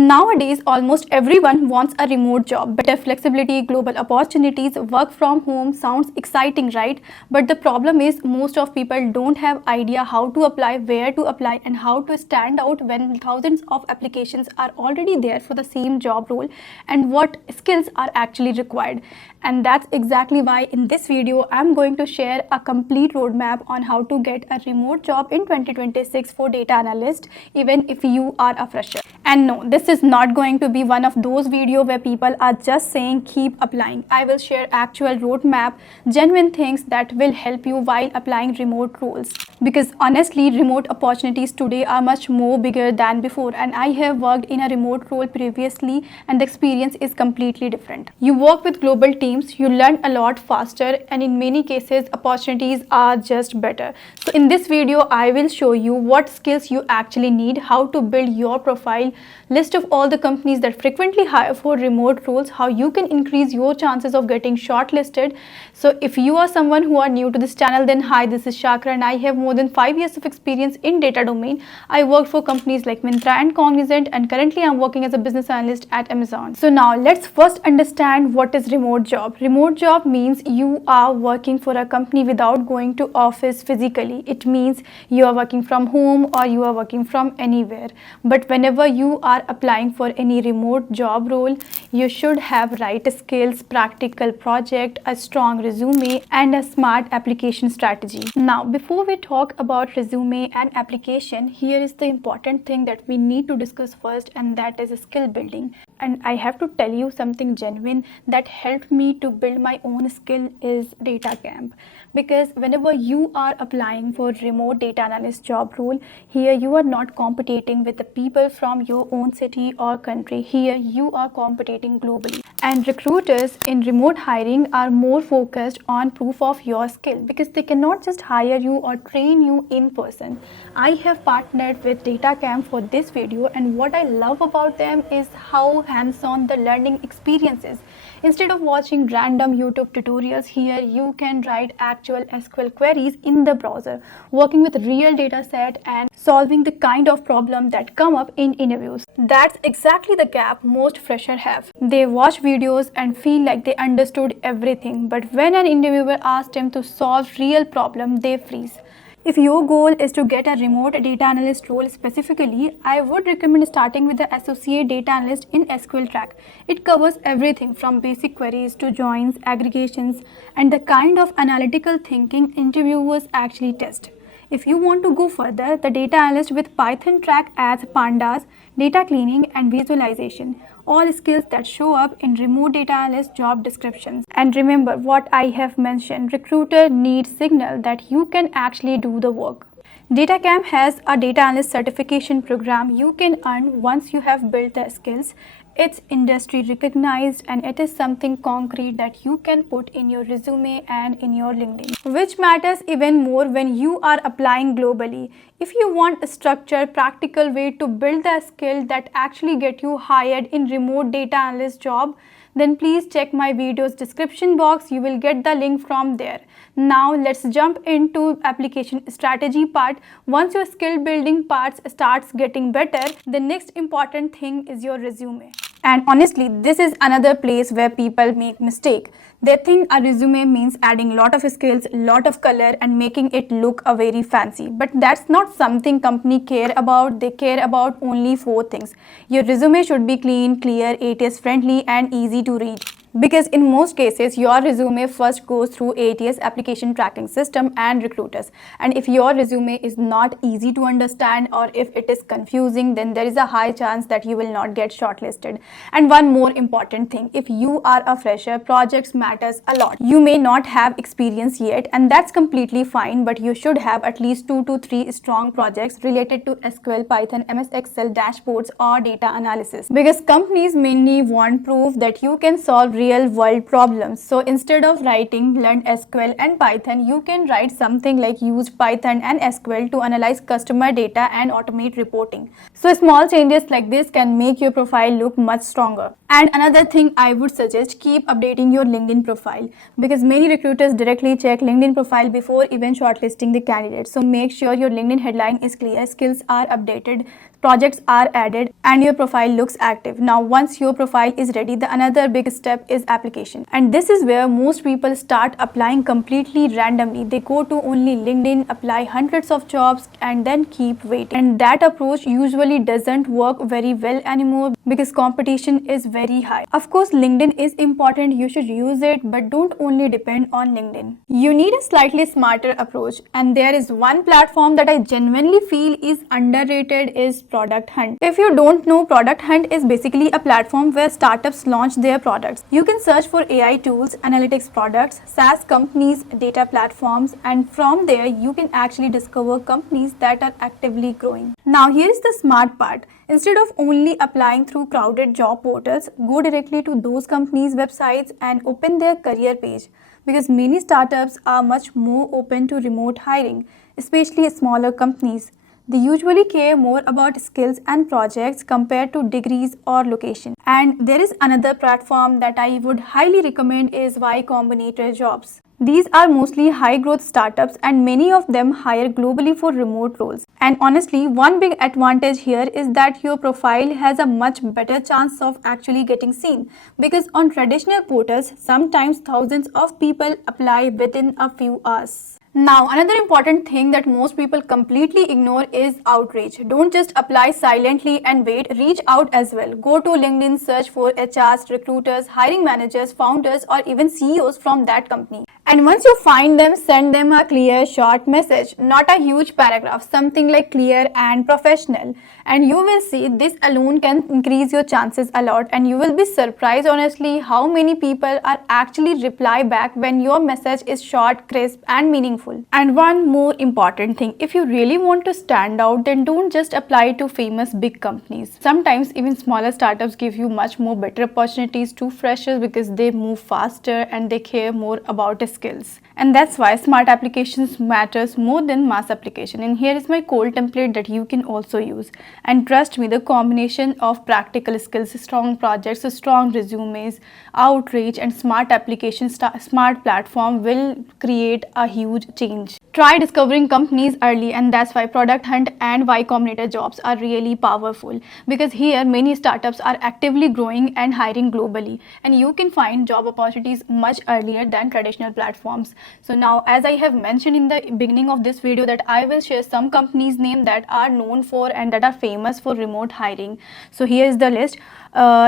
Nowadays, almost everyone wants a remote job. Better flexibility, global opportunities, work from home sounds exciting, right? But the problem is most of people don't have idea how to apply, where to apply, and how to stand out when thousands of applications are already there for the same job role, and what skills are actually required. And that's exactly why in this video I'm going to share a complete roadmap on how to get a remote job in 2026 for data analyst, even if you are a fresher. And no, this is not going to be one of those videos where people are just saying keep applying. I will share actual roadmap, genuine things that will help you while applying remote roles. Because honestly, remote opportunities today are much more bigger than before, and I have worked in a remote role previously and the experience is completely different. You work with global teams, you learn a lot faster, and in many cases opportunities are just better. So in this video I will show you what skills you actually need, how to build your profile, list of all the companies that frequently hire for remote roles, how you can increase your chances of getting shortlisted. So if you are someone who are new to this channel, then hi, this is Shakra and I have more than 5 years of experience in data domain. I worked for companies like Myntra and Cognizant, and currently I'm working as a business analyst at Amazon. So now let's first understand what is remote job. Remote job means you are working for a company without going to office physically. It means you are working from home or you are working from anywhere. But whenever you are applying for any remote job role, you should have right skills, practical project, a strong resume, and a smart application strategy. Now, before we talk about resume and application, here is the important thing that we need to discuss first, and that is skill building. And I have to tell you something genuine that helped me to build my own skill is data camp. Because whenever you are applying for remote data analyst job role, here you are not competing with the people from your own city or country. Here you are competing globally. And recruiters in remote hiring are more focused on proof of your skill because they cannot just hire you or train you in person. I have partnered with Data Camp for this video, and what I love about them is how hands-on the learning experience is. Instead of watching random YouTube tutorials, here you can write actual SQL queries in the browser, working with real data set and solving the kind of problem that come up in interviews. That's exactly the gap most freshers have. They watch videos and feel like they understood everything, but when an interviewer asks them to solve real problem, they freeze. If your goal is to get a remote data analyst role specifically, I would recommend starting with the Associate Data Analyst in SQL track. It covers everything from basic queries to joins, aggregations, and the kind of analytical thinking interviewers actually test. If you want to go further, the data analyst with Python track adds pandas, data cleaning, and visualization, all skills that show up in remote data analyst job descriptions. And remember what I have mentioned, recruiter needs signal that you can actually do the work. DataCamp has a data analyst certification program you can earn once you have built the skills. It's industry recognized and it is something concrete that you can put in your resume and in your LinkedIn, which matters even more when you are applying globally. If you want a structured, practical way to build the skill that actually get you hired in remote data analyst job, then please check my video's description box. You will get the link from there. Now let's jump into application strategy part. Once your skill building parts starts getting better, the next important thing is your resume. And honestly, this is another place where people make mistake. They think a resume means adding lot of skills, lot of color, and making it look a very fancy. But that's not something company care about. They care about only 4 things. Your resume should be clean, clear, ATS friendly, and easy to read. Because in most cases, your resume first goes through ATS application tracking system and recruiters. And if your resume is not easy to understand or if it is confusing, then there is a high chance that you will not get shortlisted. And one more important thing, if you are a fresher, projects matters a lot. You may not have experience yet, and that's completely fine, but you should have at least 2 to 3 strong projects related to SQL, Python, MS Excel, dashboards, or data analysis. Because companies mainly want proof that you can solve real world problems. So instead of writing learn SQL and Python, you can write something like used Python and SQL to analyze customer data and automate reporting. So small changes like this can make your profile look much stronger. And another thing I would suggest, keep updating your LinkedIn profile, because many recruiters directly check LinkedIn profile before even shortlisting the candidate. So make sure your LinkedIn headline is clear, skills are updated, projects are added, and your profile looks active. Now, once your profile is ready, the another big step is application. And this is where most people start applying completely randomly. They go to only LinkedIn, apply hundreds of jobs, and then keep waiting. And that approach usually doesn't work very well anymore because competition is very high. Of course, LinkedIn is important, you should use it, but don't only depend on LinkedIn. You need a slightly smarter approach, and there is one platform that I genuinely feel is underrated is Product Hunt. If you don't know, Product Hunt is basically a platform where startups launch their products. You can search for AI tools, analytics products, SaaS companies, data platforms, and from there you can actually discover companies that are actively growing. Now here is the smart part. Instead of only applying through crowded job portals, go directly to those companies' websites and open their career page, because many startups are much more open to remote hiring, especially smaller companies. They usually care more about skills and projects compared to degrees or location. And there is another platform that I would highly recommend is Y Combinator Jobs. These are mostly high growth startups and many of them hire globally for remote roles. And honestly, one big advantage here is that your profile has a much better chance of actually getting seen, because on traditional portals, sometimes thousands of people apply within a few hours. Now, another important thing that most people completely ignore is outreach. Don't just apply silently and wait, reach out as well. Go to LinkedIn, search for HRs, recruiters, hiring managers, founders, or even CEOs from that company. And once you find them, send them a clear, short message, not a huge paragraph, something like clear and professional. And you will see this alone can increase your chances a lot, and you will be surprised honestly how many people are actually reply back when your message is short, crisp, and meaningful. And one more important thing, if you really want to stand out, then don't just apply to famous big companies. Sometimes even smaller startups give you much more better opportunities to freshers because they move faster and they care more about skills. And that's why smart applications matters more than mass application. And here is my cold template that you can also use. And trust me, the combination of practical skills, strong projects, strong resumes, outreach, and smart applications, smart platform will create a huge change. Try discovering companies early, and that's why Product Hunt and Y Combinator Jobs are really powerful, because here many startups are actively growing and hiring globally, and you can find job opportunities much earlier than traditional platforms. So now, as I have mentioned in the beginning of this video, that I will share some companies name that are known for and that are famous for remote hiring. So here is the list.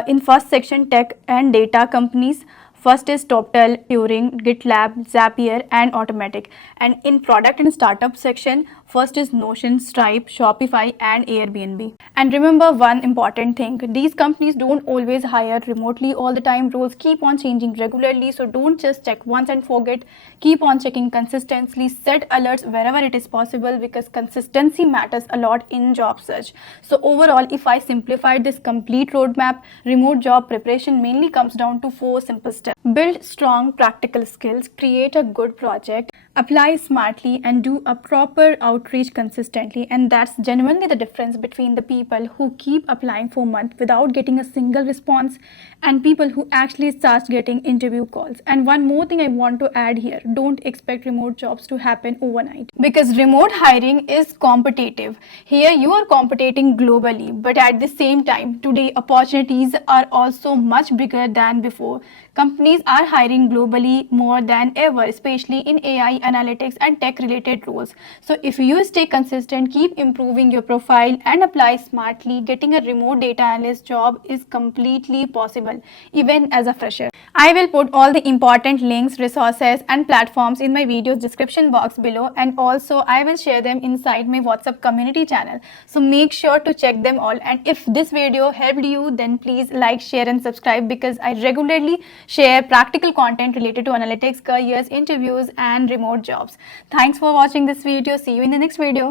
In first section, tech and data companies. First is TopTel, Turing, GitLab, Zapier, and Automatic. And in product and startup section, first is Notion, Stripe, Shopify, and Airbnb. And remember one important thing, these companies don't always hire remotely all the time. Roles keep on changing regularly, so don't just check once and forget. Keep on checking consistently, set alerts wherever it is possible, because consistency matters a lot in job search. So overall, if I simplified this complete roadmap, remote job preparation mainly comes down to 4 simple steps. Build strong practical skills, create a good project, apply smartly, and do a proper outreach consistently. And that's genuinely the difference between the people who keep applying for months without getting a single response and people who actually start getting interview calls. And one more thing I want to add here, don't expect remote jobs to happen overnight, because remote hiring is competitive. Here you are competing globally, but at the same time, today opportunities are also much bigger than before. Companies are hiring globally more than ever, especially in AI, analytics, and tech related roles. So if you stay consistent, keep improving your profile, and apply smartly, getting a remote data analyst job is completely possible, even as a fresher. I will put all the important links, resources, and platforms in my video's description box below, and also I will share them inside my WhatsApp community channel. So make sure to check them all. And if this video helped you, then please like, share, and subscribe, because I regularly share practical content related to analytics, careers, interviews, and remote jobs. Thanks for watching this video. See you in the next video.